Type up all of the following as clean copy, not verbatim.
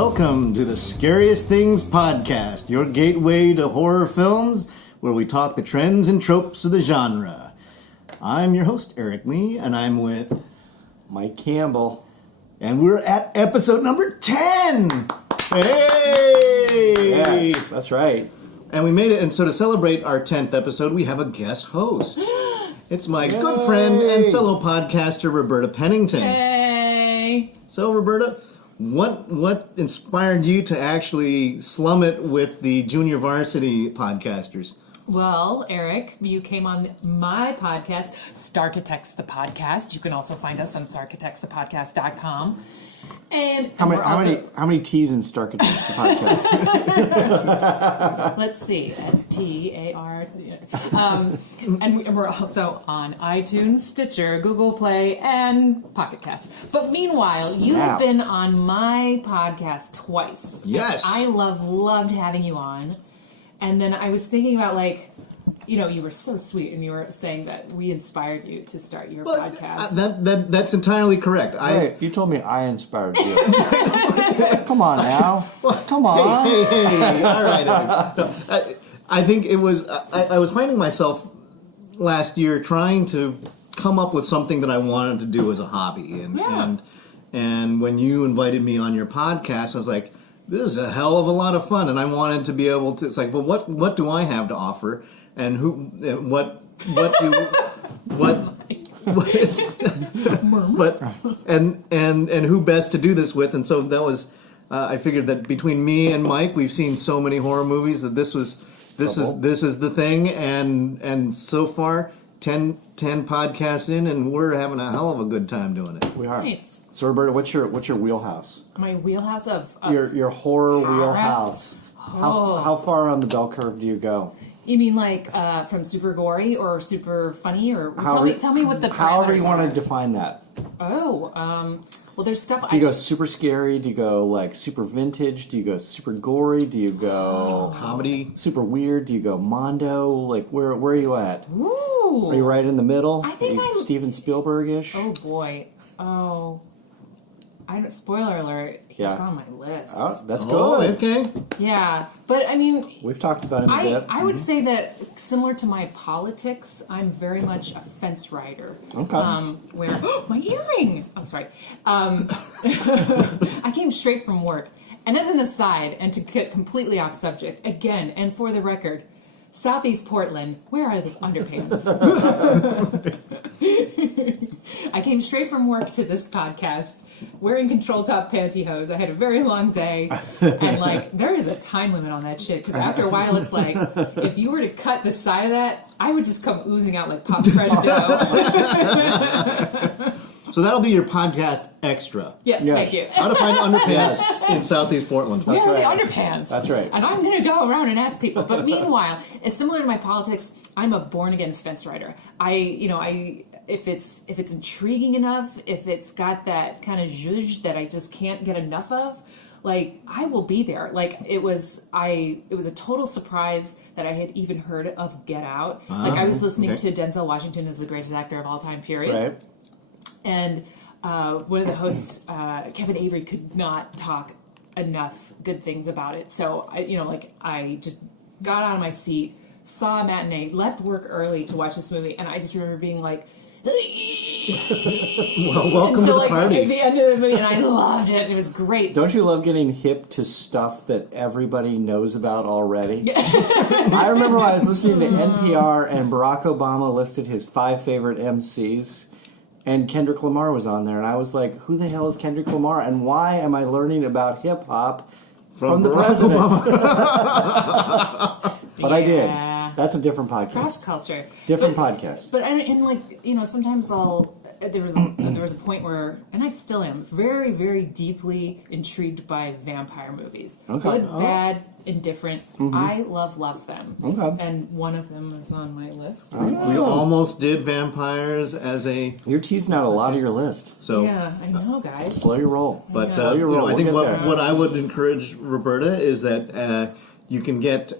Welcome to the Scariest Things podcast, your gateway to horror films, where we talk the trends and tropes of the genre. I'm your host, Eric Lee, and I'm with Mike Campbell. And we're at episode number 10! Hey! Yes, that's right. And we made it, and so to celebrate our 10th episode, we have a guest host. It's my good friend and fellow podcaster, Roberta Pennington. Hey! So, Roberta, what inspired you to actually slum it with the junior varsity podcasters? Well, Eric, you came on my podcast, Starkitects the Podcast. You can also find us on starkitectsthepodcast.com. And How many T's in Starkitects the podcast? Let's see, STAR. And we're also on iTunes, Stitcher, Google Play, and Pocket Cast. But meanwhile, you've been on my podcast twice. Yes. I loved having you on. And then I was thinking about, you were so sweet, and you were saying that we inspired you to start your podcast. That's entirely correct. Hey, you told me I inspired you. Come on now. Come on. Hey, all right. I think it was, I was finding myself last year trying to come up with something that I wanted to do as a hobby. And when you invited me on your podcast, I was like, this is a hell of a lot of fun. And I wanted to be able to, it's like, well, what do I have to offer? And who who best to do this with? And so that was, I figured that between me and Mike, we've seen so many horror movies that this is the thing. And so far, 10 podcasts in, and we're having a hell of a good time doing it. We are. Nice. So, Roberta, what's your wheelhouse? My wheelhouse of Your horror wheelhouse. Oh. How far on the bell curve do you go? You mean from super gory or super funny, or tell me what the however you want are. to define that. Well, there's stuff. Do you go super scary? Do you go super vintage? Do you go super gory? Do you go comedy? Super weird? Do you go mondo? Where are you at? Ooh. Are you right in the middle? I think I'm Steven Spielberg-ish. Oh boy. Oh. Spoiler alert. He's on my list. Oh, that's good. Oh, okay. Yeah, but I mean, we've talked about him a bit. I would say that similar to my politics, I'm very much a fence rider. Okay. Where my earring. I'm sorry. I came straight from work, and as an aside, and to get completely off subject again, and for the record, Southeast Portland, where are the underpants? I came straight from work to this podcast wearing control top pantyhose. I had a very long day, and there is a time limit on that shit, because after a while it's like, if you were to cut the side of that, I would just come oozing out like Pop Fresh dough. So that'll be your podcast extra. Yes, thank you. How to find underpants in Southeast Portland. Where are the underpants? That's right. And I'm going to go around and ask people. But meanwhile, it's similar to my politics. I'm a born-again fence rider. If it's intriguing enough, if it's got that kind of zhuzh that I just can't get enough of, I will be there. It was a total surprise that I had even heard of Get Out. I was listening to Denzel Washington is the greatest actor of all time, period. Right. And one of the hosts, Kevin Avery, could not talk enough good things about it. So I just got out of my seat, saw a matinee, left work early to watch this movie, and I just remember being like, well, welcome to the party. At the end of the movie, and I loved it. It was great. Don't you love getting hip to stuff that everybody knows about already? I remember when I was listening to NPR and Barack Obama listed his 5 favorite MCs, and Kendrick Lamar was on there, and I was like, who the hell is Kendrick Lamar, and why am I learning about hip-hop from the president? But I did. That's a different podcast. Cross culture. Different podcast. But sometimes there was a point where, and I still am, very, very deeply intrigued by vampire movies. Okay. Good, bad, indifferent. Mm-hmm. I love them. Okay. And one of them is on my list. We almost did vampires as a... You're teasing out a lot of your list. So yeah, I know, guys. Slow your roll. But slow your roll. I think what I would encourage, Roberta, is that you can get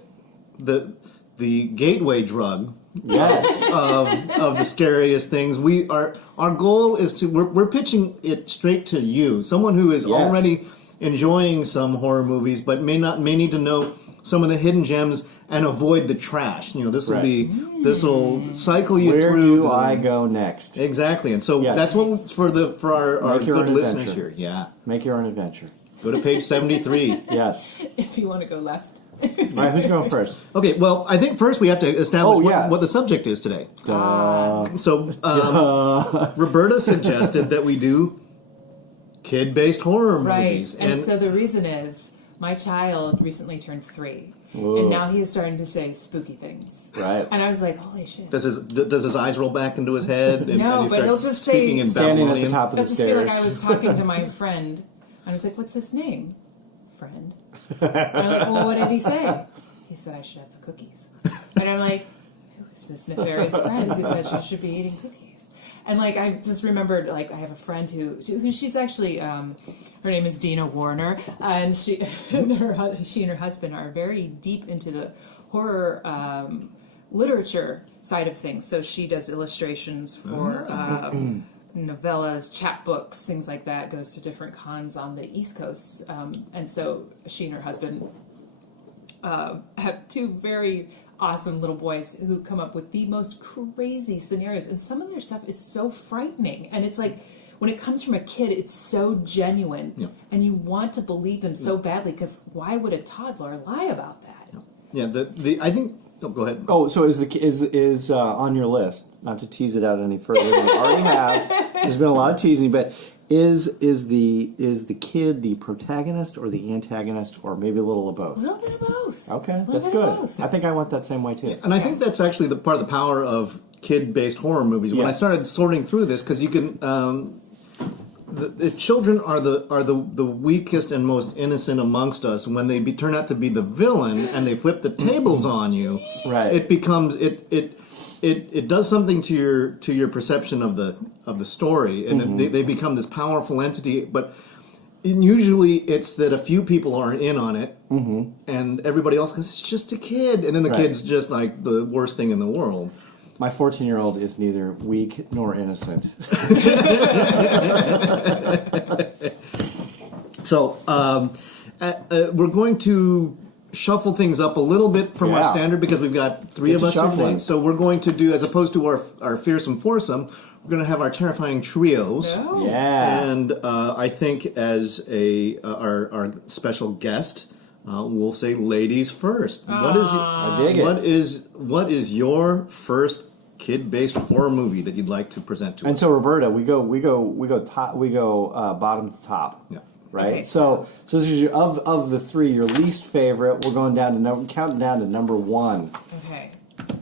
the gateway drug. Yes. of the scariest things. Our goal is to we're pitching it straight to you, someone who is already enjoying some horror movies, but may need to know some of the hidden gems and avoid the trash. This will this will cycle you Where through. do I go next? Exactly, and so Yes. that's what for our Make your good own listeners adventure. here. Yeah, Make your own adventure. go to page 73. Yes. If you want to go left. All right, who's going first? Okay, well, I think first we have to establish Oh, yeah. what the subject is today. Duh. So, Roberta suggested that we do kid-based horror Right. movies, And so the reason is my child recently turned 3. Whoa. And now he is starting to say spooky things. Right. And I was like, holy shit. does his eyes roll back into his head? And, No, and he but he'll starts just say- speaking in Standing at the Babylonian? top of It'll the just be like stairs. I was talking to my friend. And I was like, what's his name? Friend. And I'm like, well, what did he say? He said I should have the cookies. And I'm like, who is this nefarious friend who said you should be eating cookies? And like I just remembered, like I have a friend who she's actually her name is Dina Warner, and she and her husband are very deep into the horror literature side of things. So she does illustrations for novellas, chapbooks, things like that. Goes to different cons on the East Coast, and so she and her husband have 2 very awesome little boys who come up with the most crazy scenarios, and some of their stuff is so frightening, and it's like when it comes from a kid it's so genuine. Yeah. And you want to believe them so badly, because why would a toddler lie about that? Yeah, I think. Oh, go ahead. Oh, so is on your list? Not to tease it out any further than we already have. There's been a lot of teasing, but is the kid the protagonist or the antagonist, or maybe a little of A both? little bit of both. Okay, Little that's bit of good. both. I think I went that same way too. And I think that's actually the part of the power of kid-based horror movies. When I Yes. started sorting through this, because you can, if children are the weakest and most innocent amongst us, when they turn out to be the villain and they flip the tables on you, Right. it becomes it does something to your perception of the story, and they become this powerful entity, but. Usually it's that a few people are in on it, and everybody else goes, it's just a kid. And then the Right. kid's just like the worst thing in the world. My 14-year-old is neither weak nor innocent. So we're going to shuffle things up a little bit from our Yeah. standard, because we've got 3 Get of to us here shuffling. today. So we're going to do, as opposed to our fearsome foursome, we're going to have our terrifying trios. Oh. Yeah. And I think as our special guest, we'll say ladies first. I dig it. What is your first kid-based horror movie that you'd like to present to And us? so Roberta, we go bottom to top. Yeah. Right. Okay, So this is of the 3, your least favorite. We're going down to counting down to number 1. Okay.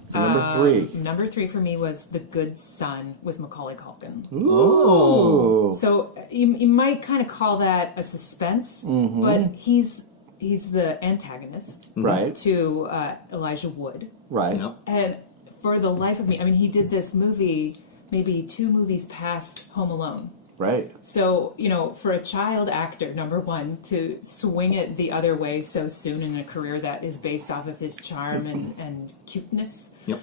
So number 3. Number 3 for me was The Good Son with Macaulay Culkin. Oh. So you might kind of call that a suspense, but he's the antagonist Right. to Elijah Wood. Right. Yep. And for the life of me, I mean, he did this movie maybe 2 movies past Home Alone. Right. So, for a child actor, number 1, to swing it the other way so soon in a career that is based off of his charm and cuteness, Yep.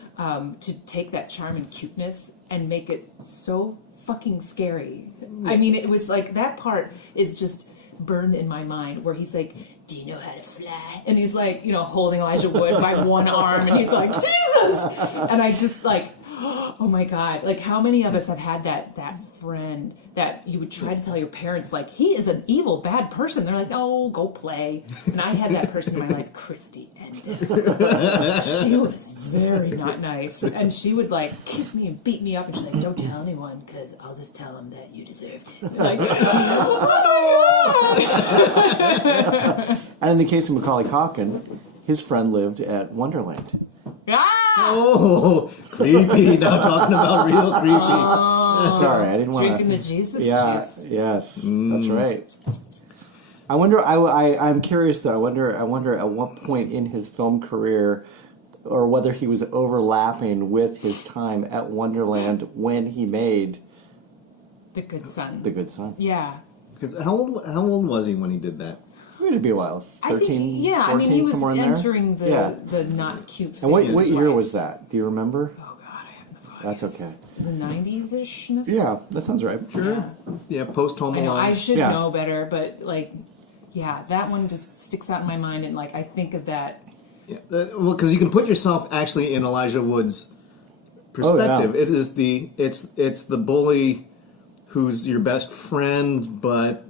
to take that charm and cuteness and make it so fucking scary. I mean, it was like, that part is just burned in my mind, where he's like, do you know how to fly? And he's like, holding Elijah Wood by one arm, and he's like, Jesus! And I just like, oh my God, like how many of us have had that friend that you would try to tell your parents, like, he is an evil, bad person. They're like, oh, go play. And I had that person in my life, Christy Enden. She was very not nice. And she would, like, kick me and beat me up. And she's like, don't tell anyone, because I'll just tell them that you deserved it. Like, And in the case of Macaulay Culkin, his friend lived at Wonderland. ah! Oh, creepy. Now talking about real creepy. Sorry, I didn't want Drinking to. the Jesus Yeah. juice. Yes. That's right. I wonder. I'm curious though. I wonder at what point in his film career, or whether he was overlapping with his time at Wonderland when he made The Good Son. The Good Son. Yeah. Because how old was he when he did that? It'd be a while. 13, I think, yeah, 14, I mean, he was somewhere in there. entering the, Yeah. the not cute phase. And what of year life. was that? Do you remember? Oh, God, I have no idea. That's okay. The 90s-ishness? Yeah, that sounds right. Yeah. Yeah, post Home I know, Alone. I should Yeah. know better, but, like, Yeah, that one just sticks out in my mind, and like I think of that. Yeah, well, because you can put yourself actually in Elijah Wood's perspective. Oh, yeah. It is it's the bully who's your best friend, but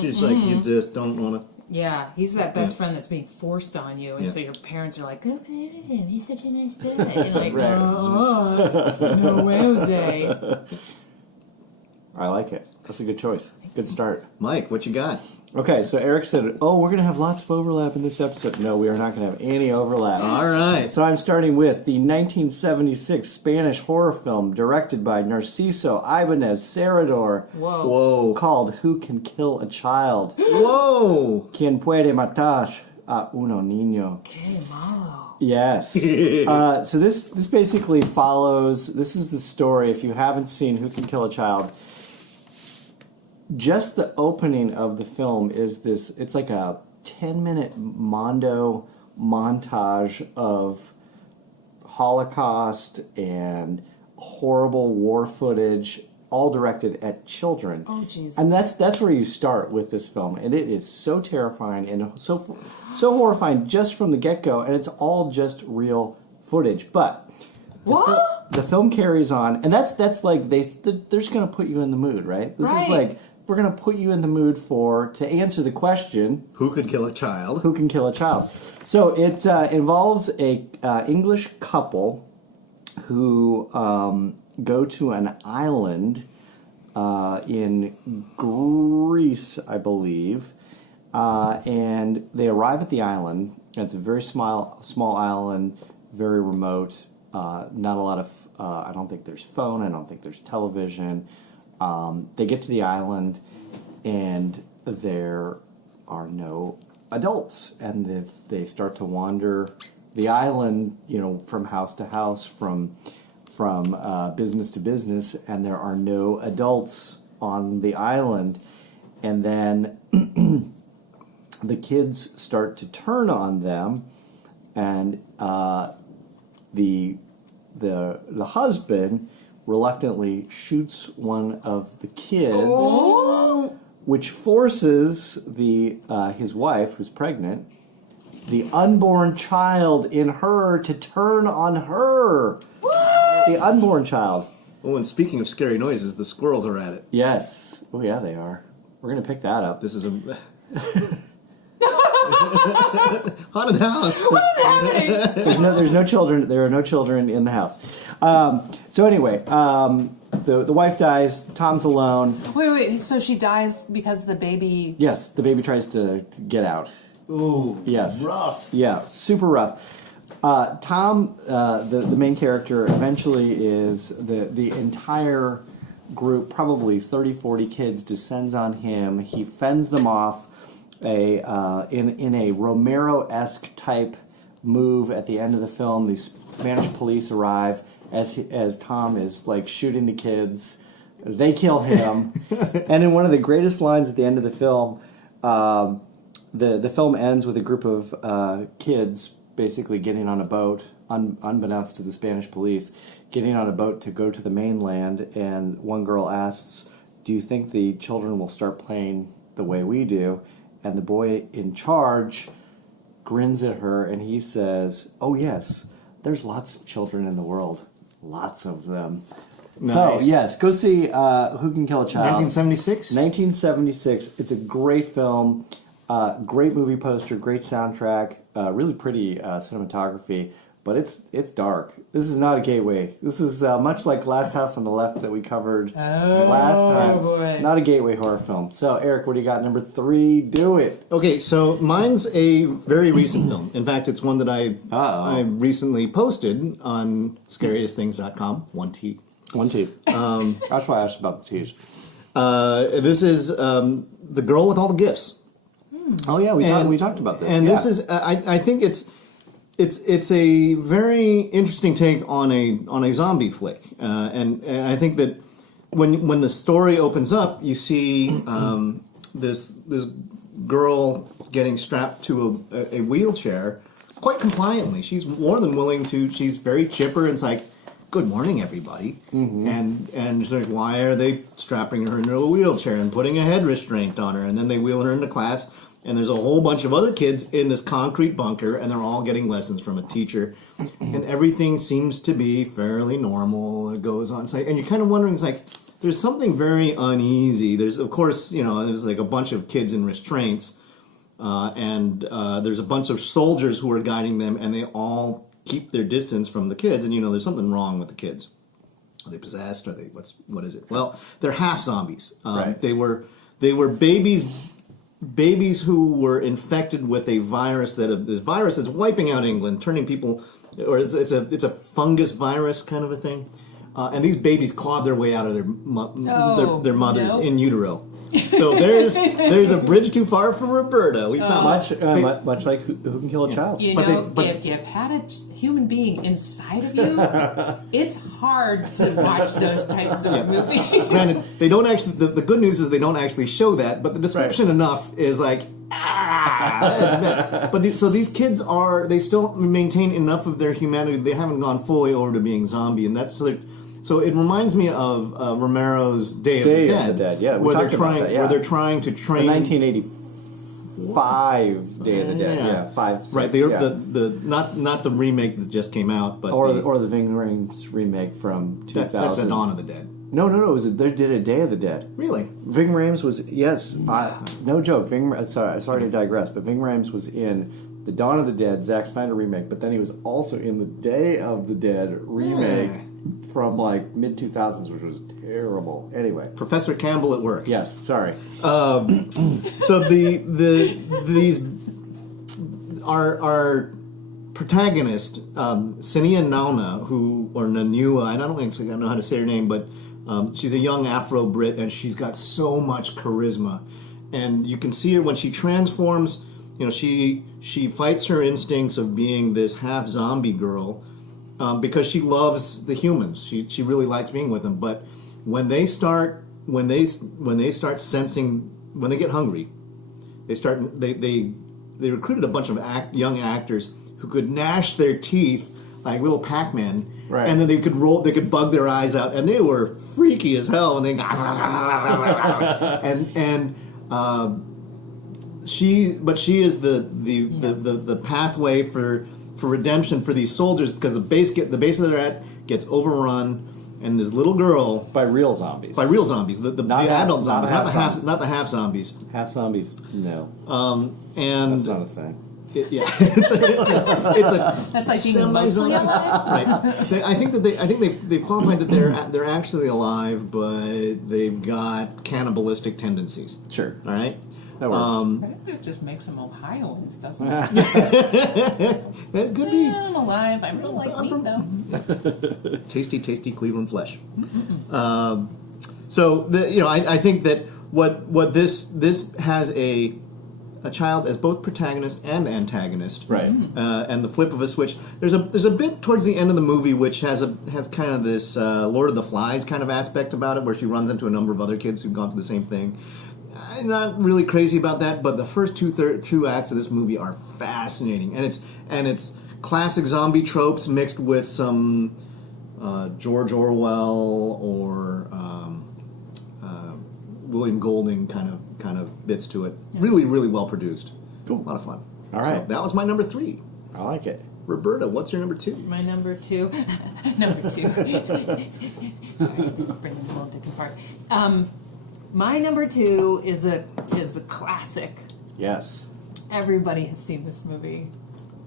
just like you just don't want to. Yeah, he's that best friend that's being forced on you, and Yeah. so your parents are like, "Go play with him. He's such a nice guy." And you're like, Right. no way, Jose. I like it. That's a good choice. Good start. Mike, what you got? Okay, so Eric said, "Oh, we're going to have lots of overlap in this episode." No, we are not going to have any overlap. All right. So I'm starting with the 1976 Spanish horror film directed by Narciso Ibáñez Serrador Whoa. Whoa. called Who Can Kill a Child? Whoa. Quien puede matar a uno niño? Okay, malo. Yes. So this basically follows. This is the story. If you haven't seen Who Can Kill a Child, just the opening of the film is this. It's like a 10-minute Mondo montage of Holocaust and horrible war footage, all directed at children. Oh, Jesus. And that's where you start with this film, and it is so terrifying and so horrifying just from the get-go, and it's all just real footage. But the film carries on, and that's like they're just going to put you in the mood, right? This is Right. like we're going to put you in the mood to answer the question, Who could kill a child? who can kill a child? So it involves a English couple who go to an island in Greece, I believe, and they arrive at the island. And it's a very small island, very remote. Not a lot of. I don't think there's phone. I don't think there's television. They get to the island, and there are no adults, and they start to wander the island, from house to house, from business to business, and there are no adults on the island, and then the kids start to turn on them, and the husband reluctantly shoots one of the kids, which forces his wife, who's pregnant, the unborn child in her to turn on her. What? The unborn child. Oh, and speaking of scary noises, the squirrels are at it. Yes. Oh, yeah, they are. We're going to pick that up. This is a haunted house. What's happening? There's no children. There are no children in the house. So anyway, the wife dies. Tom's alone. Wait. So she dies because the baby. Yes, the baby tries to get out. Ooh, Yes. rough. Yeah, super rough. Tom, the main character, eventually is the entire group, probably 30, 40 kids, descends on him. He fends them off in a Romero-esque type move at the end of the film. These Spanish police arrive as Tom is like shooting the kids. They kill him. And in one of the greatest lines at the end of the film, the film ends with a group of kids basically getting on a boat, unbeknownst to the Spanish police, getting on a boat to go to the mainland, and one girl asks, "Do you think the children will start playing the way we do?" And the boy in charge grins at her and he says, "Oh yes, there's lots of children in the world. Lots of them." Nice. So, yes, go see Who Can Kill a Child. 1976. 1976. It's a great film. Great movie poster, great soundtrack, really pretty cinematography, but it's dark. This is not a gateway. This is much like Last House on the Left that we covered last time. Boy. Not a gateway horror film. So, Eric, what do you got? Number 3, do it. Okay, so mine's a very recent film. In fact, it's one that I recently posted on scariestthings.com. 1T. 1T. That's why I asked about the T's. This is The Girl with All the Gifts. Oh yeah, we talked about this. And yeah. this is I think it's a very interesting take on a zombie flick, and I think that when the story opens up, you see this girl getting strapped to a wheelchair quite compliantly. She's more than willing to. She's very chipper. And it's like, good morning, everybody. And she's like, why are they strapping her into a wheelchair and putting a head restraint on her? And then they wheel her into class, and there's a whole bunch of other kids in this concrete bunker, and they're all getting lessons from a teacher. And everything seems to be fairly normal. It goes on. And you're kind of wondering, it's like, there's something very uneasy. There's, of course, there's like a bunch of kids in restraints, and there's a bunch of soldiers who are guiding them, and they all keep their distance from the kids. And there's something wrong with the kids. Are they possessed? Are they what is it? Well, they're half zombies. Right. They were babies who were infected with a virus this virus that's wiping out England, turning people, or it's a fungus virus kind of a thing. And these babies clawed their way out of their mothers in utero. So there's a bridge too far for Roberta. We found much like who can kill a child. If you've had a human being inside of you, it's hard to watch those types of movies. Granted, they don't actually. The good news is they don't actually show that, but the description enough is like. That's bad. But so these kids they still maintain enough of their humanity. They haven't gone fully over to being zombie, and that's so it reminds me of Romero's Day of the Dead. Yeah, where they're trying to train. The 1985 Day of the Dead. Yeah, 5, 6. Right. The not the remake that just came out, but or the Ving Rhames remake from 2000. That's the Dawn of the Dead. No. They did a Day of the Dead. Really? Ving Rhames was no joke. Sorry to digress, but Ving Rhames was in the Dawn of the Dead, Zack Snyder remake, but then he was also in the Day of the Dead remake from like mid 2000s, which was terrible. Anyway, Professor Campbell at work. Yes, sorry. So these our protagonist, Sinia Nauna, or Nanua, I don't actually know how to say her name, but she's a young Afro-Brit, and she's got so much charisma. And you can see her when she transforms, she fights her instincts of being this half-zombie girl because she loves the humans. She really likes being with them. But when they start sensing, when they get hungry, they recruited a bunch of young actors who could gnash their teeth like little Pac-Man, right. And then they could bug their eyes out, and they were freaky as hell. And they she is the pathway for redemption for these soldiers, because the base that they're at gets overrun. And this little girl by real zombies, the adult zombies, not the half zombies. Half zombies, no. And that's not a thing. It's a that's like being mostly alive. Right. I think they've qualified that they're actually alive, but they've got cannibalistic tendencies. Sure. All right. That works. I think it just makes them Ohioans, doesn't it? That could be. Yeah, I'm alive. I really like meat, though. Tasty Cleveland flesh. So I think that what this has a child as both protagonist and antagonist, right? And the flip of a switch. There's a bit towards the end of the movie which has kind of this Lord of the Flies kind of aspect about it, where she runs into a number of other kids who've gone through the same thing. I'm not really crazy about that, but the first two acts of this movie are fascinating, and it's classic zombie tropes mixed with some George Orwell or William Golding kind of bits to it. Yeah. Really, really well produced. Cool, a lot of fun. All right, so that was my number 3. I like it. Roberta, what's your number 2? My number 2. Number 2. Sorry, I didn't bring the little dick and fart. My number 2 is the classic. Yes. Everybody has seen this movie,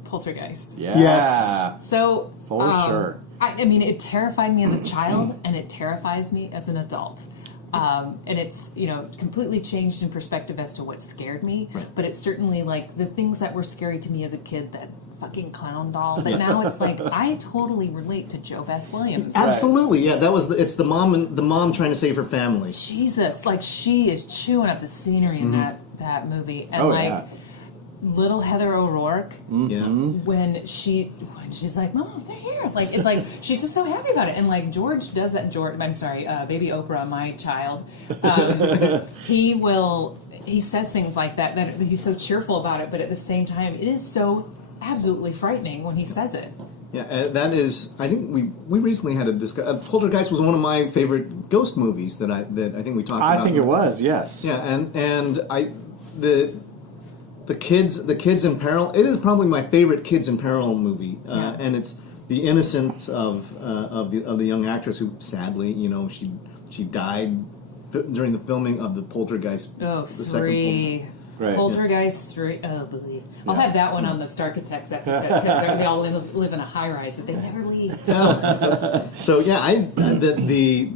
Poltergeist. Yeah. Yes. So for sure. I mean, it terrified me as a child, and it terrifies me as an adult. And it's completely changed in perspective as to what scared me. Right. But it's certainly like the things that were scary to me as a kid, that fucking clown doll. But now it's like I totally relate to Jo Beth Williams. Absolutely, yeah. It's the mom trying to save her family. Jesus, like she is chewing up the scenery in that movie, and little Heather O'Rourke, when she's like, "Mom, they're here!" Like it's like she's just so happy about it, and like George does that. Baby Oprah, my child, he says things like that he's so cheerful about it, but at the same time, it is so absolutely frightening when he says it. Yeah, that is. I think we recently had a discussion. Poltergeist was one of my favorite ghost movies that I think we talked about. I think it was, yes. Yeah, and the kids in peril. It is probably my favorite kids in peril movie, and it's the innocence of the young actress who sadly, she died during the filming of the Poltergeist. Oh, the three. Right. Poltergeist 3. Oh, boy. I'll have that one on the Starkitects episode because they all live in a high rise that they never leave. So yeah, the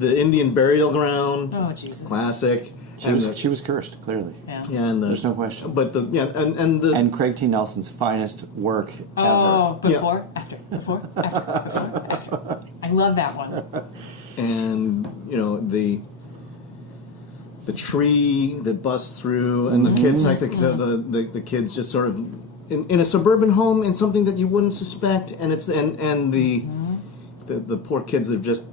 Indian burial ground. Oh, Jesus. Classic. She was cursed, clearly. Yeah. Yeah, and There's no question. But the And Craig T. Nelson's finest work Oh, ever. before, after, before, after. I love that one. and the tree that busts through, and the kids like the kids just sort of in a suburban home in something that you wouldn't suspect, and it's and the poor kids that just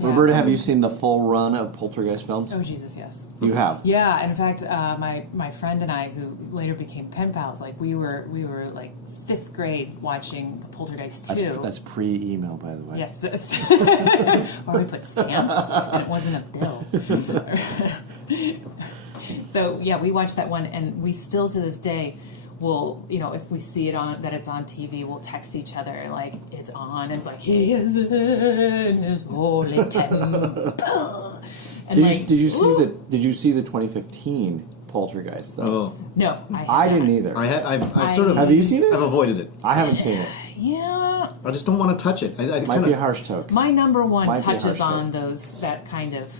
Roberta, have you seen the full run of Poltergeist films? Oh, Jesus, yes. You have. Yeah, and in fact, my friend and I, who later became pen pals, like we were like 5th grade watching Poltergeist 2. That's pre-email, by the way. Yes, that's or we put stamps, and it wasn't a bill. So yeah, we watched that one, and we still to this day will, if we see that it's on TV, we'll text each other like it's on. And it's like he is in his holy temple. And Did you see the 2015 Poltergeist though? oh No, I didn't either. I've sort of Have you seen it? I've avoided it. I haven't seen it. Yeah. I just don't want to touch it. Might be a harsh toke. My number one Might be touches harsh, on that kind of,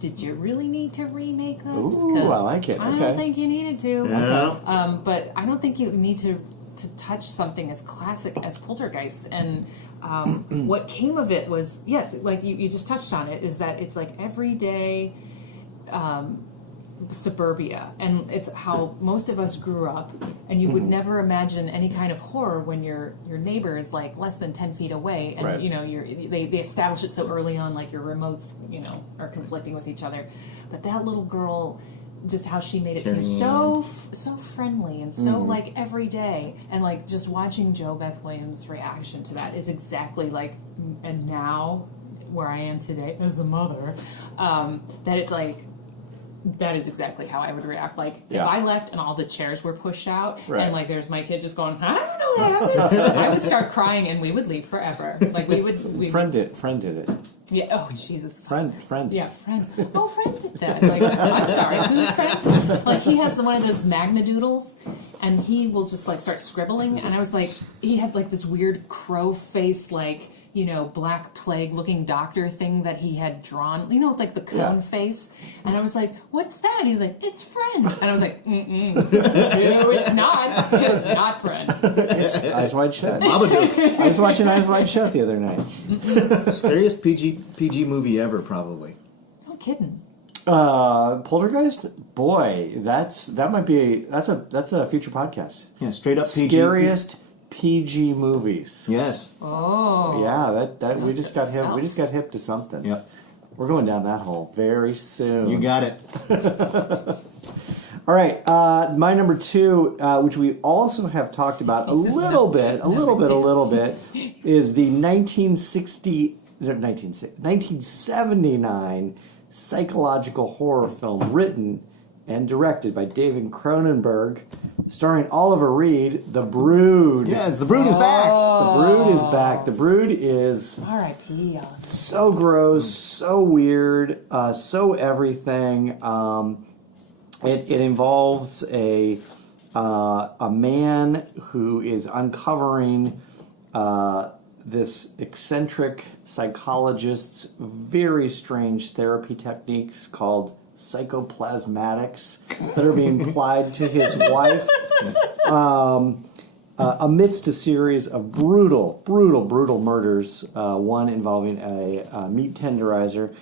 did you really need to remake this? Ooh, 'Cause I like it. I Okay. don't think you needed to. Yeah. But I don't think you need to touch something as classic as Poltergeist. And what came of it was, yes, like you just touched on it, is that it's like everyday suburbia, and it's how most of us grew up, and you would never imagine any kind of horror when your neighbor is like less than 10 feet away, and Right. they establish it so early on, like your remotes are conflicting with each other. But that little girl, just how she made it seem so friendly and so like every day, and like just watching Jo Beth Williams' reaction to that is exactly like, and now where I am today as a mother, that it's like, that is exactly how I would react. Like, if I left and all the chairs were pushed out, and like there's my kid just going, I don't know what happened, I would start crying, and we would leave forever. Like Friend did it. Yeah. Oh, Jesus. Friend. Yeah, friend. Oh, friend did that. Like, I'm sorry, who's friend? Like, he has one of those magnadoodles, and he will just like start scribbling. And I was like, he had like this weird crow face, like, Black Plague looking doctor thing that he had drawn, with like the cone face. And I was like, what's that? He was like, it's friend. And I was like, no, it's not. It's not friend. It's Eyes Wide Shut. Babadook. I was watching Eyes Wide Shut the other night. Scariest PG movie ever, probably. No kidding. Poltergeist? Boy, that's a future podcast. Yeah, straight up PG. Scariest PG movies. Yes. Oh. Yeah, that we just got hip. yourself. We just got hip to something. Yep. We're going down that hole very soon. You got it. All right, my number 2, which we also have talked about a little bit, is the 1979 psychological horror film written and directed by David Cronenberg, starring Oliver Reed, The Brood. Yes, The Brood is back. The Brood is back. The Brood is R.I.P. so gross, so weird, so everything. It involves a man who is uncovering this eccentric psychologist's very strange therapy techniques called psychoplasmatics that are being applied to his wife amidst a series of brutal murders, one involving a meat tenderizer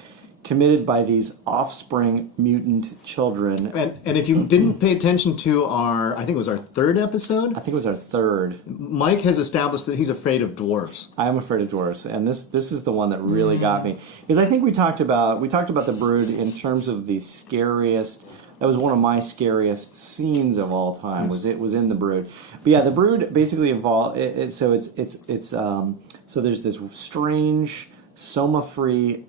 committed by these offspring mutant children. And if you didn't pay attention to I think it was our 3rd episode, I think it was our 3rd. Mike has established that he's afraid of dwarfs. I am afraid of dwarves, and this is the one that really got me, because I think we talked about the Brood in terms of the scariest that was one of my scariest scenes of all time. Was in The Brood. But yeah, The Brood basically evolved. So there's this strange soma-free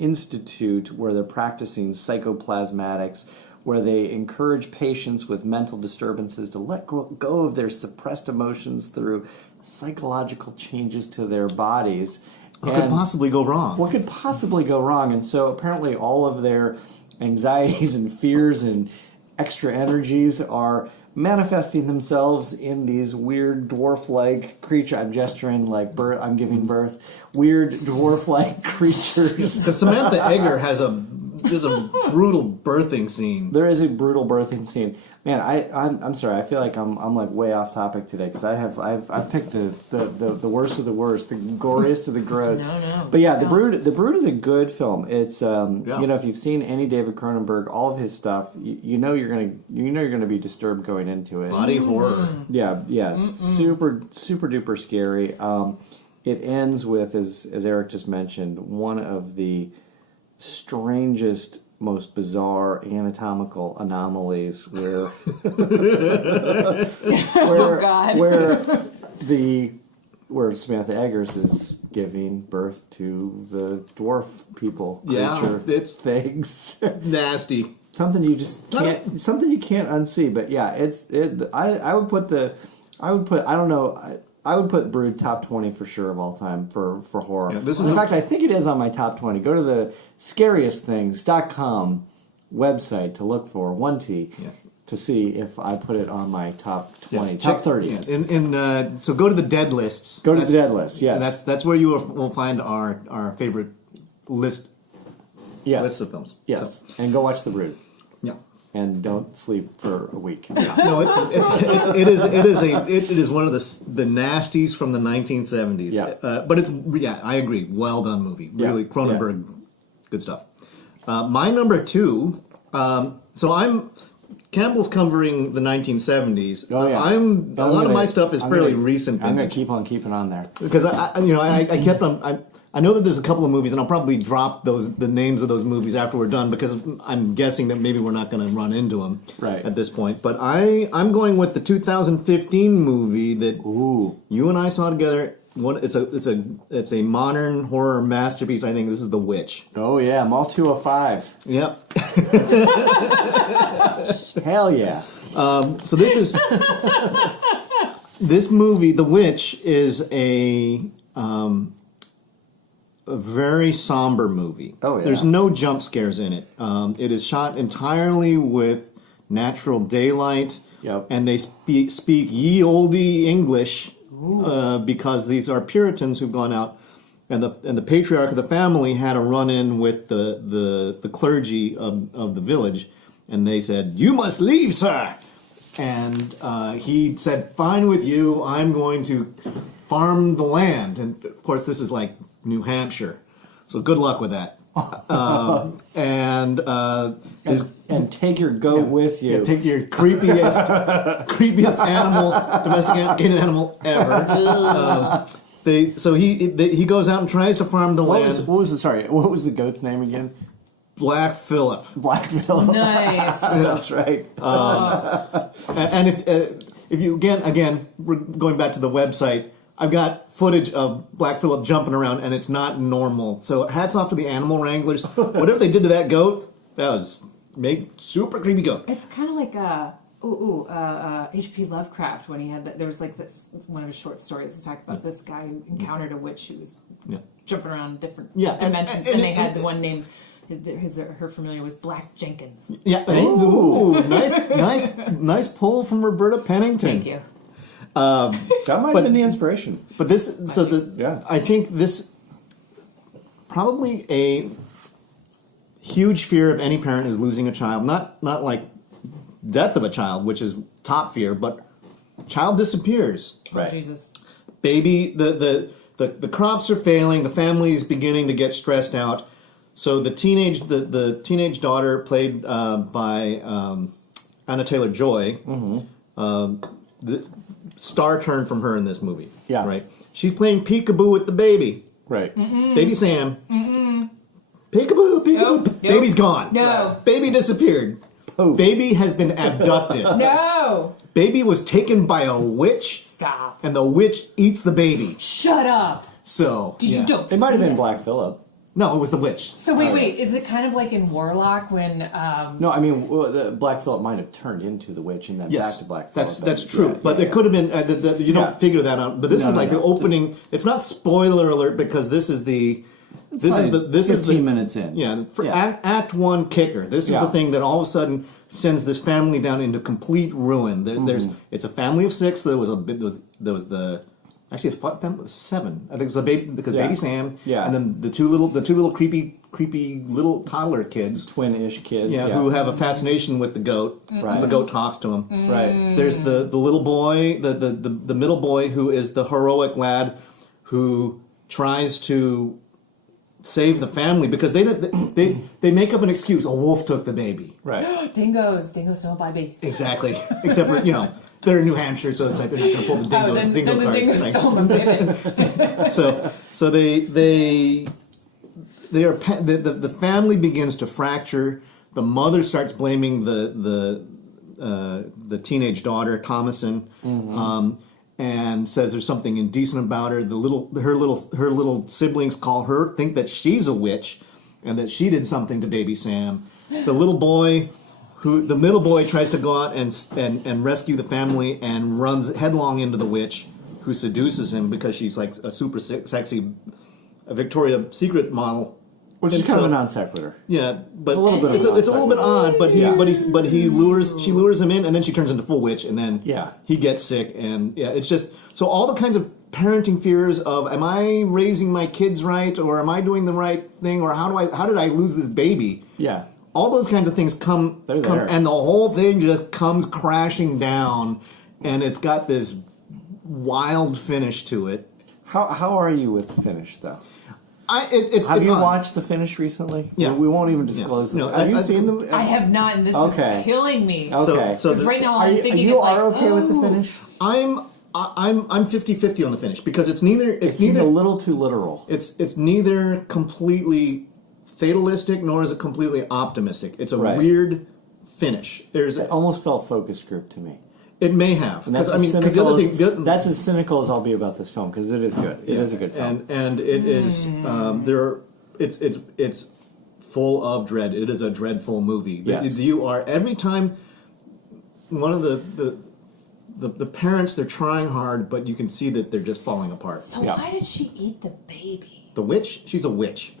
institute where they're practicing psychoplasmatics, where they encourage patients with mental disturbances to let go of their suppressed emotions through psychological changes to their bodies. What could possibly go wrong? What could possibly go wrong? And so apparently all of their anxieties and fears and extra energies are manifesting themselves in these weird dwarf-like creature. I'm gesturing like I'm giving birth. Weird dwarf-like creatures. Because Samantha Egger there's a brutal birthing scene. There is a brutal birthing scene. Man, I'm sorry. I feel like I'm like way off topic today because I've picked the worst of the worst, the goriest of the gross. No. But yeah, The Brood is a good film. It's if you've seen any David Cronenberg, all of his stuff, you know you're gonna be disturbed going into it. Body horror. Yeah, super duper scary. It ends with, as Eric just mentioned, one of the strangest, most bizarre anatomical anomalies where where Samantha Eggers is giving birth to the dwarf people creature it's things. Nasty. Something you just can't unsee. But yeah, I would put Brood top 20 for sure of all time for horror. Yeah, in fact, I think it is on my top 20. Go to the scariestthings.com website to look for 1T to see if I put it on my top 20, top 30. Yeah. So go to the dead lists. Go to the dead list. Yes, and that's where you will find our favorite list. Yes. List of films. Yes, and go watch The Brood. Yeah. And don't sleep for a week. No, it is one of the nasties from the 1970s. Yeah. But I agree. Well done movie. Really, Cronenberg, good stuff. My number 2. Campbell's covering the 1970s. Oh yeah. A lot of my stuff is fairly recent. I'm going to keep on keeping on there because I kept on. I know that there's a couple of movies, and I'll probably drop the names of those movies after we're done because I'm guessing that maybe we're not going to run into them at this point. But I'm going with the 2015 movie that you and I saw together. It's a modern horror masterpiece. I think this is The Witch. Oh yeah, Mall 205. Yep. Hell yeah. So this movie, The Witch, is a very somber movie. Oh yeah. There's no jump scares in it. It is shot entirely with natural daylight. Yep. And they speak ye olde English because these are Puritans who've gone out, and the patriarch of the family had a run-in with the clergy of the village, and they said, "You must leave, sir." And he said, "Fine with you. I'm going to farm the land." And of course, this is like New Hampshire, so good luck with that. And take your goat with you. Yeah, take your creepiest animal, domesticated animal ever. He goes out and tries to farm the land. What was the goat's name again? Black Phillip. Black Phillip. Nice. That's right. And if you again, we're going back to the website. I've got footage of Black Phillip jumping around, and it's not normal. So hats off to the animal wranglers. Whatever they did to that goat, that was super creepy goat. It's kind of like H.P. Lovecraft when he had there was like this one of his short stories. He talked about this guy who encountered a witch who was jumping around different dimensions, and they had the one named. Her familiar was Black Jenkins. Yeah. Ooh, nice pull from Roberta Pennington. Thank you. That might have been the inspiration. But I think this probably a huge fear of any parent is losing a child. Not like death of a child, which is top fear, but child disappears. Right. Oh, Jesus. Baby, the crops are failing. The family's beginning to get stressed out. So the teenage daughter, played by Anna Taylor-Joy, the star turn from her in this movie. Yeah. Right. She's playing peekaboo with the baby. Right. Baby Sam. Peekaboo, peekaboo. Nope. Baby's gone. No. Baby disappeared. Poof. Baby has been abducted. No! Baby was taken by a witch, Stop. and the witch eats the baby. Shut up. So, You yeah. don't It might have see been it. Black Phillip. No, it was the witch. So wait, is it kind of like in Warlock when No, I mean, the Black Phillip might have turned into the witch and then Yes, back to Black Phillip. that's true. But it could have been. You Yeah. don't figure that out. But this No, is no, like no. the opening. It's not spoiler alert because this is the. This is the. 15 minutes in. Yeah, for Yeah. Act One kicker. This is Yeah. the thing that all of a sudden sends this family down into complete ruin. There's. It's a family of 6. There was the. Actually, it's family of 7. I think it's the baby because Yeah. baby Sam. Yeah. And then the two little creepy little toddler kids. Twin-ish kids. Yeah, who have a fascination with the goat. Mm-hmm. Because the goat talks to them. Right. There's the little boy, the middle boy who is the heroic lad who tries to save the family because they make up an excuse. A wolf took the baby. Right. Dingoes don't buy baby. Exactly. Except for they're in New Hampshire, so it's like they're not going to pull the dingo, Oh, then dingo the card. dingoes thing. stole my baby. So they are the family begins to fracture. The mother starts blaming the teenage daughter Thomason, and says there's something indecent about her. Her little siblings think that she's a witch, and that she did something to baby Sam. The middle boy tries to go out and rescue the family and runs headlong into the witch, who seduces him because she's like a super sexy Victoria's Secret model. Which is And kind of so- a non sequitur. Yeah, but It's a little bit of it's a a little bit odd. But she lures him in, and then she turns into full witch, and then Yeah. he gets sick, and it's just so all the kinds of parenting fears of am I raising my kids right, or am I doing the right thing, or how did I lose this baby? Yeah. All those kinds of things come, They're there. and the whole thing just comes crashing down, and it's got this wild finish to it. How are you with the finish, though? Have you odd. watched the finish recently? Yeah. We won't even disclose Yeah. them. No, Have you I- seen them? I have not, and this Okay. is killing me. Okay. So Because right now all Are I'm you, thinking you is like, are okay with the oh. finish? I'm 50-50 on the finish because it's neither It seems a little too literal. it's neither completely fatalistic nor is it completely optimistic. It's a Right. weird finish. It almost felt focus group to me. It may have And that's because the other thing that's as cynical as I'll be about this film because it is good. It is a good film. and it is it's full of dread. It is a dreadful movie. Yes. You are every time one of the parents, they're trying hard, but you can see that they're just falling apart. So Yeah. why did she eat the baby? The witch, she's a witch.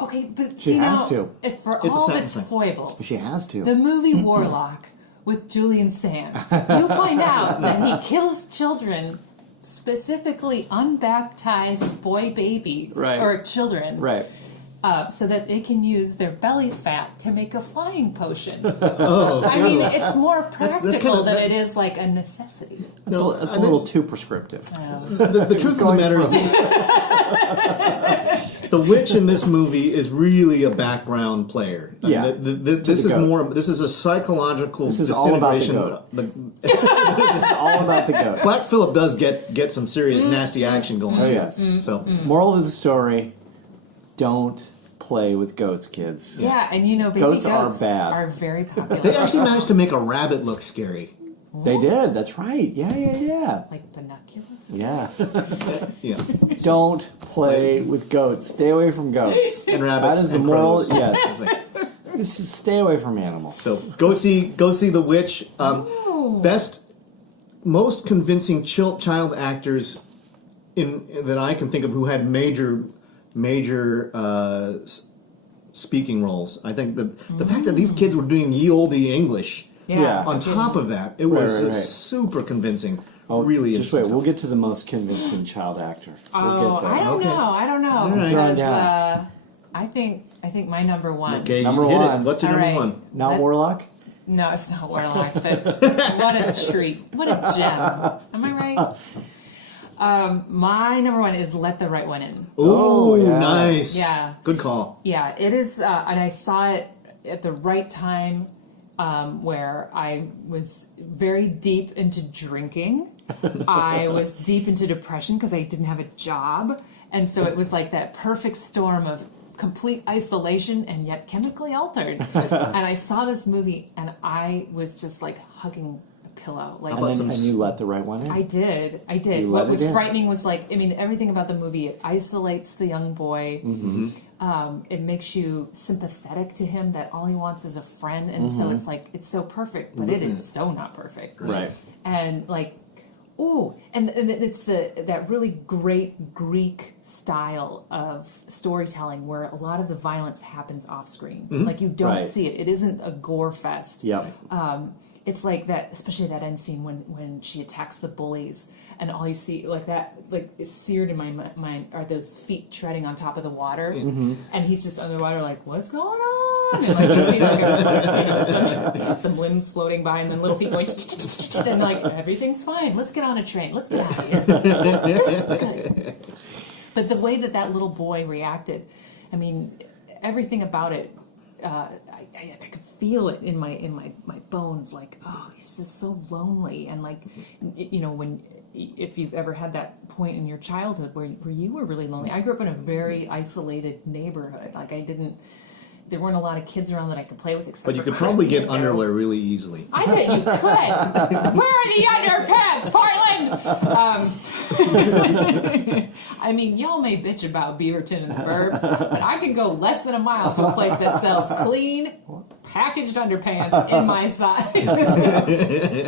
Okay, but She see has now, to. if for It's a all of its sentencing. foibles, She has to. the movie Warlock with Julian Sands, you'll find out that he kills children, specifically unbaptized boy babies Right. or children, Right. so that they can use their belly fat to make a flying potion. Oh, I mean, it's more practical that's kinda- than that- it is like a necessity. It's No, a I little too prescriptive. the truth of the matter is the witch in this movie is really a background player. I mean, Yeah. this is goat. more. This is a psychological This is all about the disintegration. It's all about the goat. Black Phillip does get some serious nasty action going. Oh, too. yes. So Moral of the story: don't play with goats, kids. Yeah, and baby Goats goats, are bad. are very popular. they actually managed to make a rabbit look scary. They did. That's right. Yeah. like binoculars. Yeah. Yeah, Don't play with goats. Stay away from goats. and rabbits That is the and moral. crows. Yes. Just stay away from animals. So go see the witch. Best, most convincing child actors that I can think of who had major speaking roles. I think the fact that these kids were doing ye olde English. Yeah. On top of that, it was right. super convincing. Oh, really just wait. interesting. We'll get to the most convincing child actor. We'll Oh, get there. I don't Okay. know. I don't know right. because Throwing I think my number one. Okay, Number you hit one. it. What's your All number right. one? Not That- Warlock. No, it's not Warlock, but what a treat! What a gem! Am I right? My number one is Let the Right One In. Ooh, Oh, yeah. nice. Yeah. Good call. Yeah, it is, and I saw it at the right time, where I was very deep into drinking. I was deep into depression because I didn't have a job, and so it was like that perfect storm of complete isolation and yet chemically altered. And I saw this movie and I was just like hugging a pillow. Like, And you let the right one in. I did. You What let was it in. frightening was like, I mean, everything about the movie, it isolates the young boy. It makes you sympathetic to him that all he wants is a friend. And so it's like, it's so perfect, but it is so not perfect. Right. And like, oh, and it's that really great Greek style of storytelling where a lot of the violence happens off screen. Like you don't Right. see it. It isn't a gore fest. Yep. It's like that, especially that end scene when she attacks the bullies, and all you see like that, like it's seared in my mind are those feet treading on top of the water, and he's just underwater, like what's going on? And like you see like some limbs floating by, and then little feet going, and like everything's fine. Let's get on a train. Let's get out of here. Good. But the way that little boy reacted, I mean, everything about it. I could feel it in my bones, like, oh, he's just so lonely. And like, you know, if you've ever had that point in your childhood where you were really lonely. I grew up in a very isolated neighborhood. Like there weren't a lot of kids around that I could play with except But you for could probably Chrissy get and underwear really easily. I bet you could. Where are the underpants, Portland? I mean, y'all may bitch about Beaverton and the Burbs, but I can go less than a mile to a place that sells clean, packaged underpants in my size.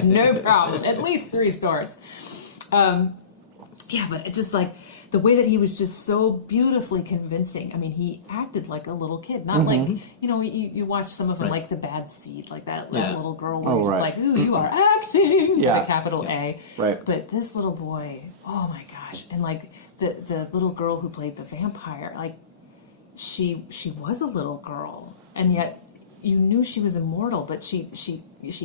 No problem. At least 3 stores. Yeah, but it just like the way that he was just so beautifully convincing. I mean, he acted like a little kid, not like, you know, you watch some of them like The Bad Seed, like that little girl where you're just like, ooh, you are acting with a capital A. Right. But this little boy, oh my gosh. And like the little girl who played the vampire, like she was a little girl, and yet you knew she was immortal, but she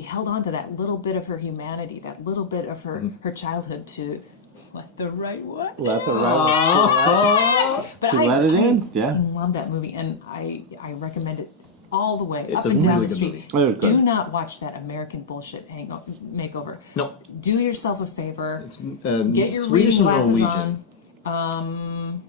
held on to that little bit of her humanity, that little bit of her childhood to let the right one. Let the right one. But She let it in. I Yeah. love that movie, and I recommend it all the way It's up a and down really the good street. movie. It was good. Do not watch that American bullshit makeover. No. Do yourself a favor. It's Get your Swedish reading and glasses Norwegian. on.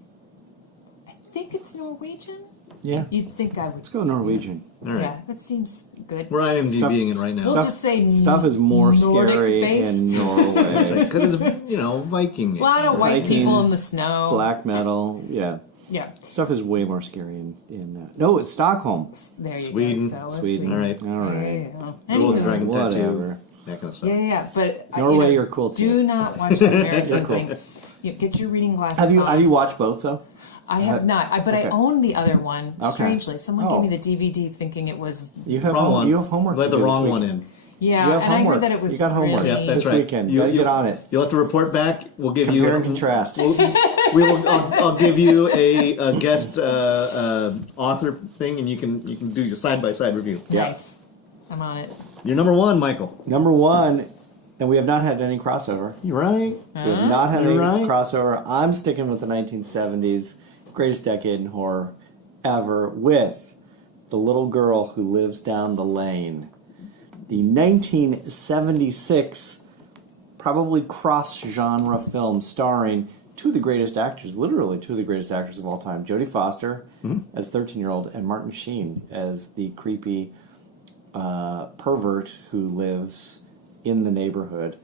I think it's Norwegian. Yeah. You'd think I would. Let's go Norwegian. All right. Yeah, that seems good. We're IMDbing it right now. We'll just say stuff is more Nordic scary based. in Norway. Because it's, you know, Viking. A lot of white Viking, people in the snow. Black metal. Yeah. Yeah. Stuff is way more scary in no, it's Stockholm. There you Sweden. go. So Sweden. All right. All There right. you go. Little Anywho. dragon tattoo. Whatever. That kind of stuff. Yeah. But Norway, you know, you're cool too. Do not watch the American thing. Get your reading glasses on. Have you watched both though? I have not. But Okay. I own the other one. Okay. Strangely, someone Oh. gave me the DVD thinking it was. You have Wrong one. you have homework. Let to the do this wrong week. one in. Yeah, You have and I homework. heard that it was You got homework. really. Yeah, that's This right. weekend. Gotta get on it. You'll have to report back. We'll give Compare you and contrast. I'll give you a guest author thing, and you can do your side by side review. Yeah. Nice. I'm on it. You're number 1, Michael. Number 1, and we have not had any crossover. You right? We have not had You're any right. crossover. I'm sticking with the 1970s, greatest decade in horror ever, with The Little Girl Who Lives Down the Lane. The 1976, probably cross-genre film starring 2 of the greatest actors, literally 2 of the greatest actors of all time. Jodie Foster as 13-year-old, and Martin Sheen as the creepy pervert who lives in the neighborhood.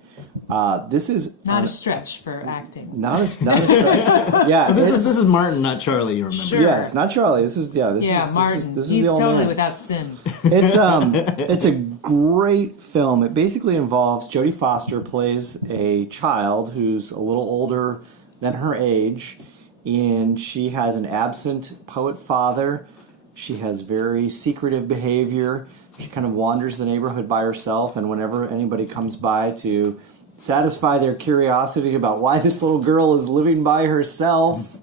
This is Not a stretch for acting. not a stretch. Yeah, But this it's- is Martin, not Charlie. You remember? Sure. yes, not Charlie. This is Yeah, This Martin. is He's the old totally man. without sin. It's a great film. It basically involves Jodie Foster plays a child who's a little older than her age, and she has an absent poet father. She has very secretive behavior. She kind of wanders the neighborhood by herself, and whenever anybody comes by to satisfy their curiosity about why this little girl is living by herself,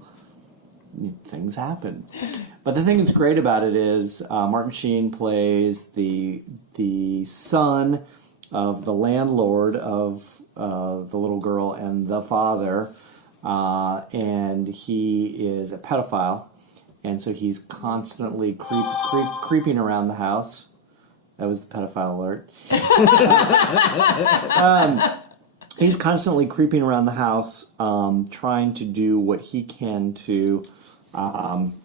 things happen. But the thing that's great about it is Martin Sheen plays the son of the landlord of the little girl and the father, and he is a pedophile, and so he's constantly creeping around the house. That was the pedophile alert. He's constantly creeping around the house, trying to do what he can to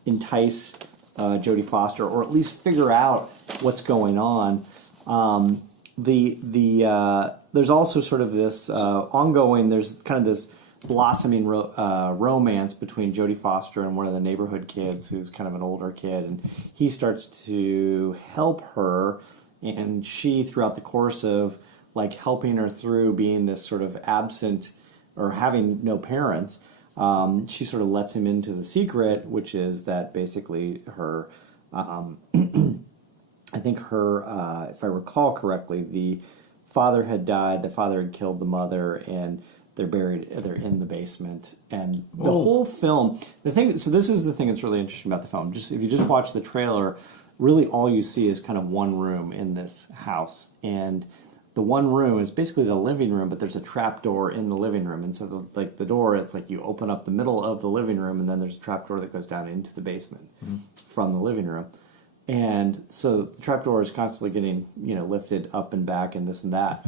entice Jodie Foster, or at least figure out what's going on. There's also sort of this ongoing. There's kind of this blossoming romance between Jodie Foster and one of the neighborhood kids, who's kind of an older kid, and he starts to help her, and she, throughout the course of like helping her through being this sort of absent or having no parents, she sort of lets him into the secret, which is that basically her, I think her, if I recall correctly, the father had died, the father had killed the mother, and they're in the basement. And the whole film, so this is the thing that's really interesting about the film. Just if you just watch the trailer, really all you see is kind of one room in this house. And the one room is basically the living room, but there's a trap door in the living room. And so the door, it's like you open up the middle of the living room, and then there's a trap door that goes down into the basement from the living room. And so the trapdoor is constantly getting, lifted up and back and this and that.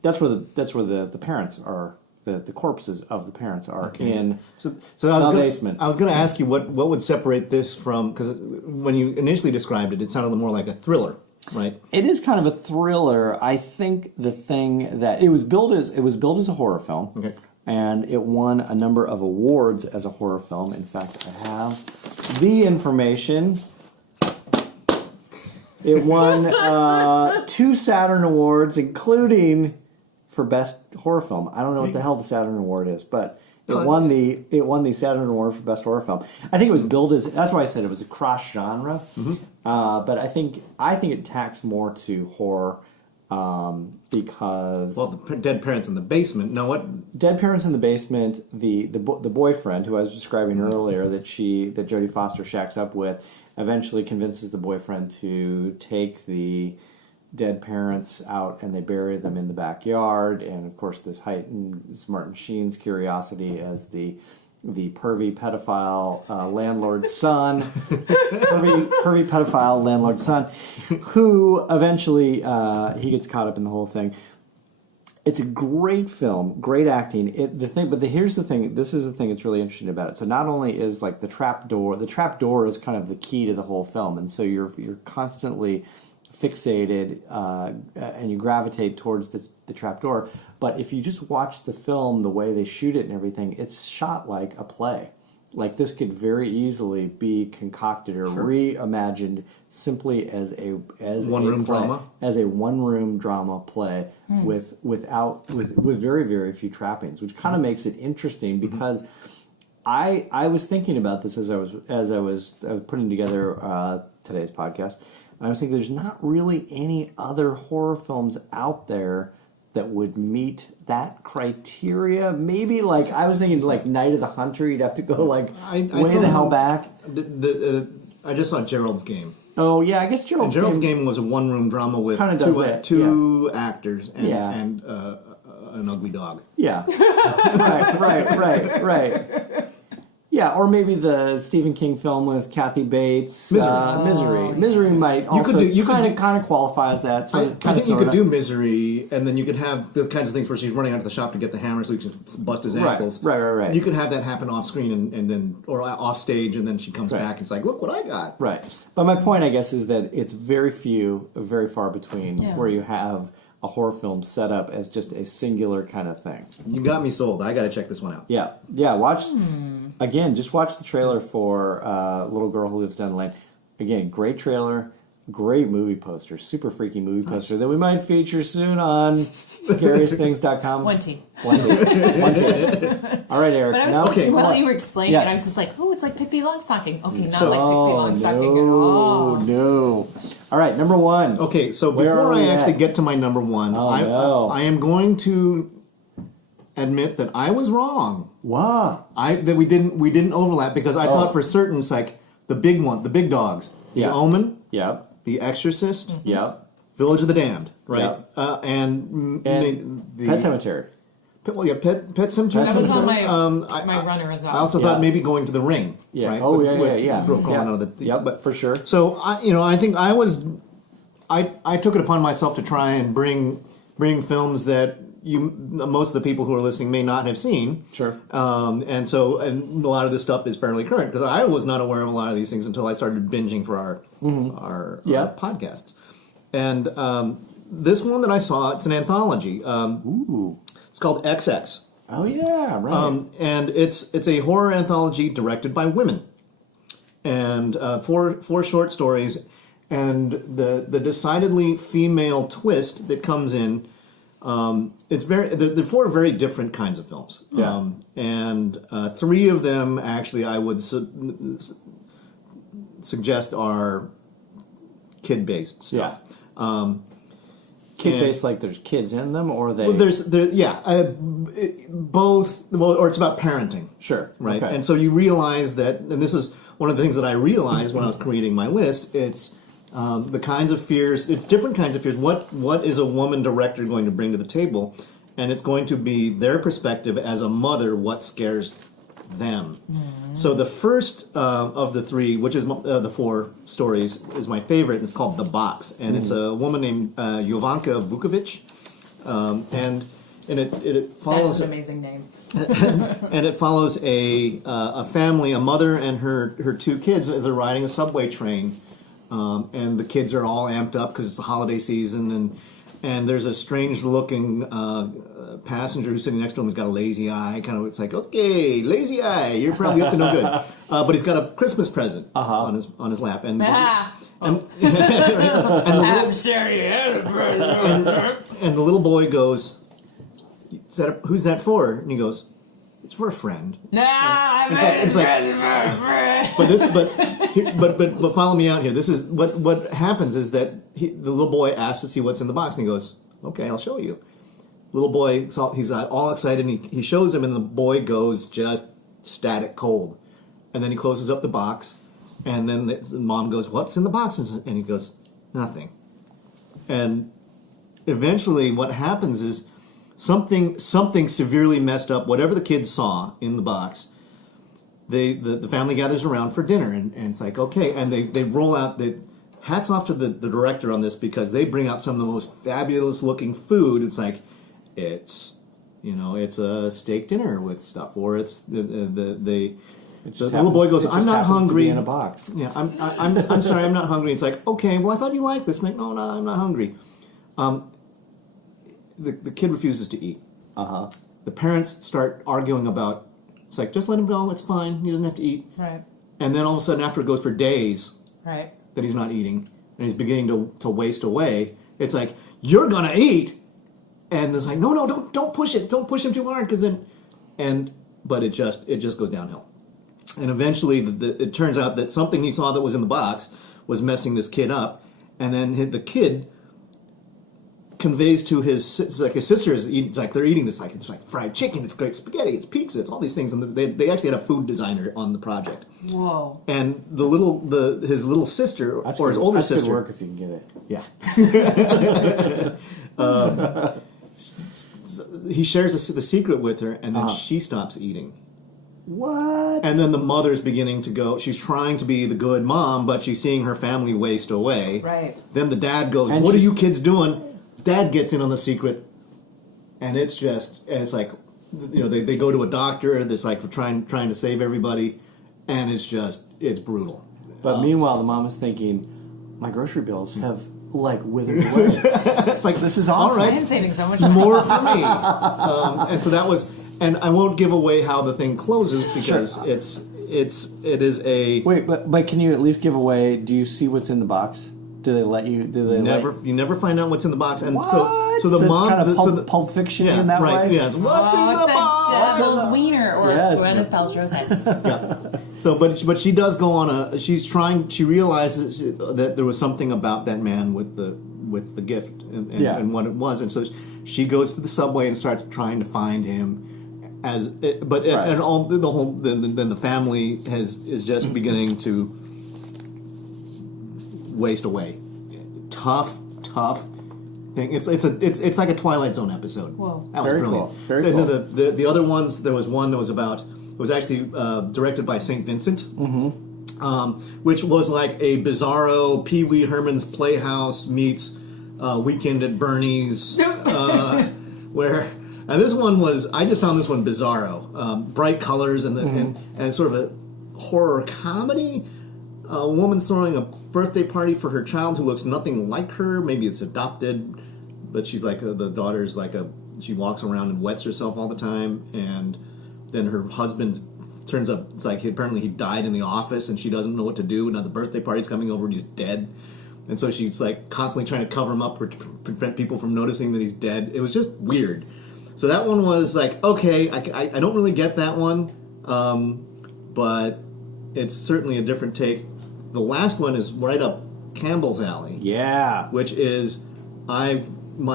That's where the parents are. The corpses of the parents are in the basement. I was going to ask you what would separate this from, because when you initially described it, it sounded more like a thriller, right? It is kind of a thriller. I think the thing that it was billed as a horror film. Okay. And it won a number of awards as a horror film. In fact, I have the information. It won 2 Saturn Awards, including for Best Horror Film. I don't know what the hell the Saturn Award is, but it won the Saturn Award for Best Horror Film. I think it was billed as, that's why I said it was a cross genre. But I think it tacks more to horror because the dead parents in the basement. Now what? Dead parents in the basement. The boyfriend who I was describing earlier that Jodie Foster shacks up with eventually convinces the boyfriend to take the dead parents out, and they bury them in the backyard. And of course, this heightens Martin Sheen's curiosity as the pervy pedophile landlord's son, pervy pedophile landlord's son, who eventually he gets caught up in the whole thing. It's a great film, great acting. Here's the thing. This is the thing that's really interesting about it. So not only is like the trap door is kind of the key to the whole film, and so you're constantly fixated and you gravitate towards the trap door. But if you just watch the film, the way they shoot it and everything, it's shot like a play. Like this could very easily be concocted or reimagined simply as a one-room drama, as a one-room drama play with very, very few trappings, which kind of makes it interesting because I was thinking about this as I was putting together today's podcast, and I was thinking there's not really any other horror films out there that would meet that criteria. Maybe like I was thinking like Night of the Hunter, you'd have to go like way the hell back. I just saw Gerald's Game. Oh yeah, I guess Gerald's Game was a one-room drama with two actors and an ugly dog. Yeah, right. Yeah, or maybe the Stephen King film with Kathy Bates, Misery. Misery might also kind of qualify as that. I think you could do Misery, and then you could have the kinds of things where she's running out to the shop to get the hammer so he can bust his ankles. Right. You could have that happen off screen and then or off stage, and then she comes back and it's like, look what I got. Right. But my point, I guess, is that it's very far between where you have a horror film set up as just a singular kind of thing. You got me sold. I got to check this one out. Yeah. Just watch the trailer for Little Girl Who Lives Down the Lane. Again, great trailer, great movie poster, super freaky movie poster that we might feature soon on scariestthings.com. One team. All right, Eric. But I was thinking, while you were explaining it, I was just like, oh, it's like Pippi Longstocking. Okay, not like Pippi Longstocking at all. No. All right, number 1. Okay, so before I actually get to my number 1, I am going to admit that I was wrong. Wow. That we didn't overlap because I thought for certain it's like the big dogs. The Omen. Yep. The Exorcist. Mm-hmm. Yep. Village of the Damned. Right. Yep. And the Pet Cemetery. Pet Cemetery. That was on my runner as well. I also thought maybe going to the Ring. Yeah. Right? Oh, with Brooke crawling out of the. Yep. But for sure. So I think I took it upon myself to try and bring films that most of the people who are listening may not have seen. Sure. And a lot of this stuff is fairly current because I was not aware of a lot of these things until I started binging for our podcasts. And this one that I saw, it's an anthology. Ooh. It's called XX. Oh yeah, right. And it's a horror anthology directed by women, and four short stories, and the decidedly female twist that comes in. They're four very different kinds of films. Yeah. And three of them actually I would suggest are kid-based stuff. Yeah. Kid-based, like there's kids in them, or they? Well, both. Well, or it's about parenting. Sure. Right. Okay. And so you realize that, and this is one of the things that I realized when I was creating my list. It's the kinds of fears. It's different kinds of fears. What is a woman director going to bring to the table? And it's going to be their perspective as a mother. What scares them? Mm-hmm. So the first of the three, which is the four stories, is my favorite. And it's called The Box, and it's a woman named Jovanka Vukovic, and it follows. That's an amazing name. And it follows a family, a mother and her two kids, as they're riding a subway train, and the kids are all amped up because it's the holiday season, and there's a strange looking passenger who's sitting next to him who's got a lazy eye. Kind of, it's like, okay, lazy eye, you're probably up to no good. But he's got a Christmas present on his lap, and and I'm serious. and the little boy goes, "Who's that for?" And he goes, "It's for a friend." It's like, but follow me out here. This is what happens is that the little boy asks to see what's in the box, and he goes, "Okay, I'll show you." Little boy, he's all excited, and he shows him, and the boy goes just static cold, and then he closes up the box, and then the mom goes, "What's in the box?" And he goes, "Nothing." And eventually, what happens is something severely messed up. Whatever the kids saw in the box, the family gathers around for dinner, and it's like, okay, and they roll out the hats off to the director on this, because they bring out some of the most fabulous looking food. It's like it's a steak dinner with stuff, or it's the little boy goes, "I'm not hungry." In a box. Yeah, I'm sorry, I'm not hungry. It's like, okay, well, I thought you liked this. Like, no, I'm not hungry. The kid refuses to eat. The parents start arguing about. It's like, just let him go. It's fine. He doesn't have to eat. Right. And then all of a sudden, after it goes for days, Right. that he's not eating, and he's beginning to waste away. It's like, you're gonna eat, and it's like, no, don't push it. Don't push him too hard, because then, but it just goes downhill. And eventually, it turns out that something he saw that was in the box was messing this kid up, and then the kid conveys to his sister it's like they're eating this, like it's like fried chicken, it's great spaghetti, it's pizza, it's all these things, and they actually had a food designer on the project. Whoa! And his little sister, or his older that's sister, good work if you can get it. Yeah. He shares the secret with her, and then she stops eating. What? And then the mother's beginning to go. She's trying to be the good mom, but she's seeing her family waste away. Right. Then the dad goes, "What are you kids doing?" Dad gets in on the secret, and it's like, they go to a doctor. That's like trying to save everybody, and it's brutal. But meanwhile, the mom is thinking, my grocery bills have withered away. It's like, this is awesome. All right, I'm saving so much more for me. And so that was, and I won't give away how the thing closes, because it is a wait. But can you at least give away? Do you see what's in the box? Do they let you? You never find out what's in the box, and what? so the mom, kind of Pulp Fiction in that way. Yeah, what's in the box? Devil's wiener, or Gwyneth Paltrow's head. Yeah. So, but she does go on she realizes that there was something about that man with the gift and what it was, and so she goes to the subway and starts trying to find him. And all then the family is just beginning to waste away. Tough thing. It's like a Twilight Zone episode. Whoa. That was brilliant. Cool. Very cool. The other ones, there was one that was about. It was actually directed by St. Vincent, which was like a bizarro Pee Wee Herman's Playhouse meets Weekend at Bernie's. where and this one was I just found this one bizarro. Bright colors and sort of a horror comedy. A woman's throwing a birthday party for her child who looks nothing like her. Maybe it's adopted, but she's like the daughter's like she walks around and wets herself all the time, and then her husband turns up. It's like apparently he died in the office, and she doesn't know what to do. Now the birthday party's coming over, and he's dead, and so she's like constantly trying to cover him up or to prevent people from noticing that he's dead. It was just weird. So that one was like, okay, I don't really get that one, but it's certainly a different take. The last one is right up Campbell's alley. Yeah. Which is, my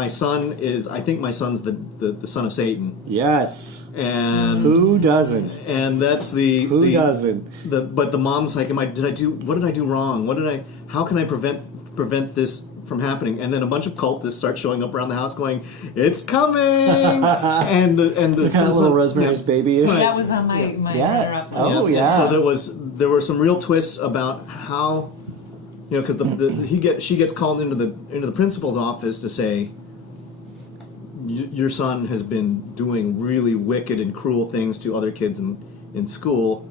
son's the son of Satan. Yes. And who doesn't? And that's who doesn't? But the mom's like, what did I do wrong? How can I prevent this from happening? And then a bunch of cultists start showing up around the house going, "It's coming!" and the kind of little Rosemary's Baby-ish. That was on my runner-up. Oh yeah. So there were some real twists about how, because she gets called into the principal's office to say, your son has been doing really wicked and cruel things to other kids in school,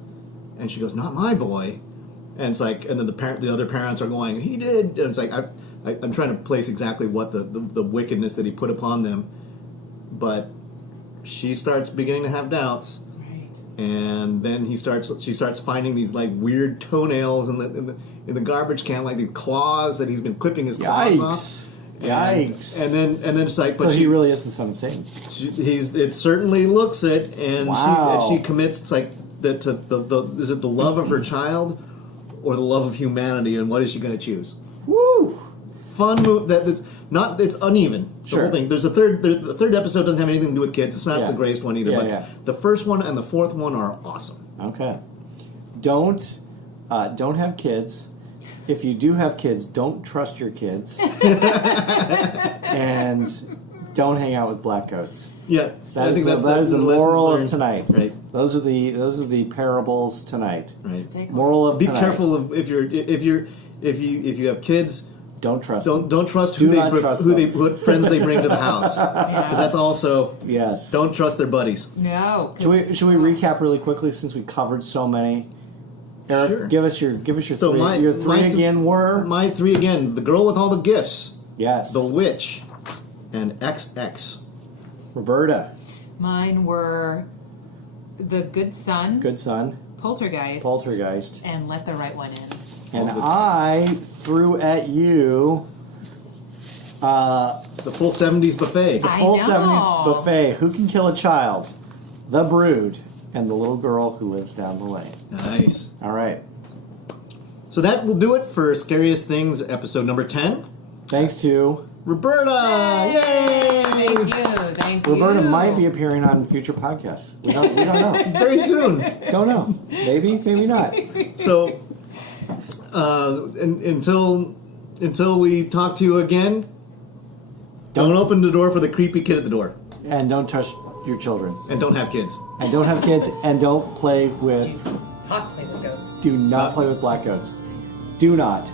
and she goes, "Not my boy," and it's like, and then the other parents are going, "He did," and it's like I'm trying to place exactly what the wickedness that he put upon them, but she starts beginning to have doubts, right. And then she starts finding these like weird toenails in the garbage can, like these claws that he's been clipping his claws off. Yikes! And then it's like, but so he really is the son of Satan. It certainly looks it, and wow. she commits. It's like that to is it the love of her child or the love of humanity, and what is she going to choose? Woo! Fun move that's not. It's uneven. The whole thing. There's the third episode doesn't have anything to do with kids. It's not the greatest one either. But the first one and the fourth one are awesome. Okay. Don't have kids. If you do have kids, don't trust your kids. And don't hang out with black goats. Yeah, that is the moral of tonight. Right. Those are the parables tonight. Right. Moral of Be tonight. careful of if you have kids. Don't trust. Don't trust what friends they bring to the house. Because that's also yes. Don't trust their buddies. No. Should we recap really quickly since we covered so many? Eric, sure. give us your So three. Your three again were my three again. The girl with all the gifts. Yes. The witch, and XX. Roberta. Mine were The Good Son. Good Son. Poltergeist. And Let the Right One In. And I threw at you the full 70s buffet. The full 70s buffet. Who Can Kill a Child? The Brood. And The Little Girl Who Lives Down the Lane. Nice. All right. So that will do it for Scariest Things episode number 10. Thanks to Roberta. Yay! Thank you. Roberta might be appearing on future podcasts. We don't know. Very soon. Don't know. Maybe not. So until we talk to you again, don't open the door for the creepy kid at the door. And don't touch your children. And don't have kids. And don't have kids. And don't play with... Do not play with goats. Do not play with black goats. Do not.